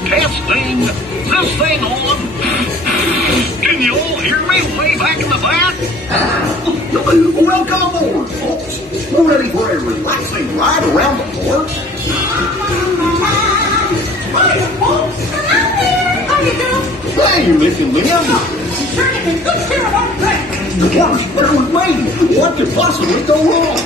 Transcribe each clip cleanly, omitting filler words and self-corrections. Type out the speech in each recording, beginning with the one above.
testing. This thing on? Can you all hear me way back in the back? Welcome aboard, folks. We're ready for a relaxing ride around the park. Hey, folks! Out there! How you doing? Hey, Mr. Lim. Sure you can good steer along track. The water's better with me. What could possibly go wrong?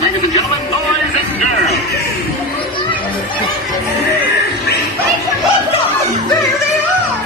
Ladies and gentlemen, boys and girls. There they are!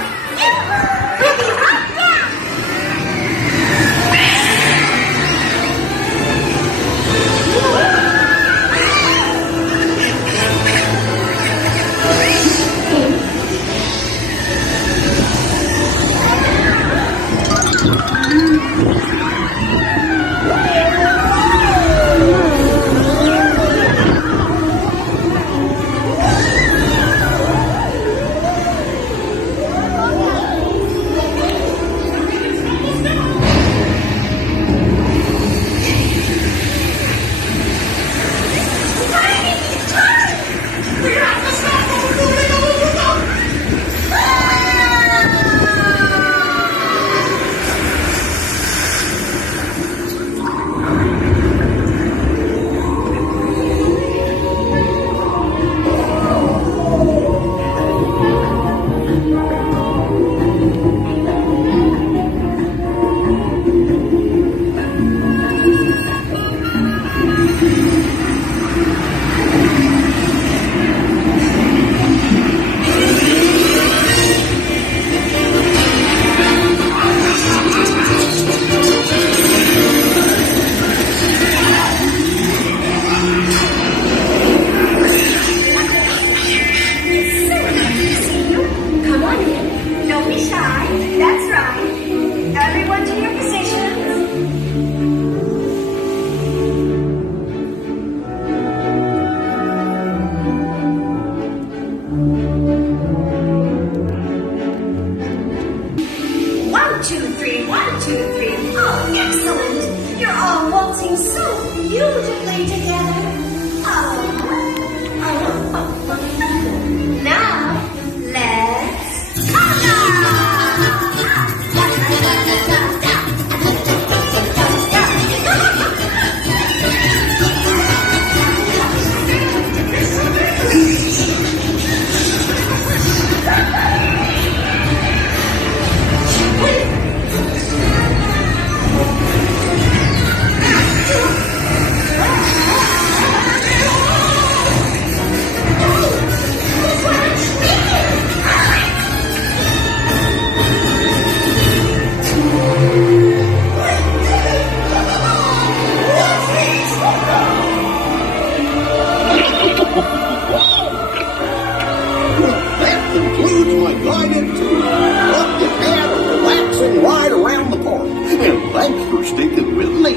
Thanks for sticking with me.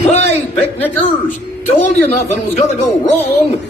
Hey, picnickers! Told you nothing was gonna go wrong.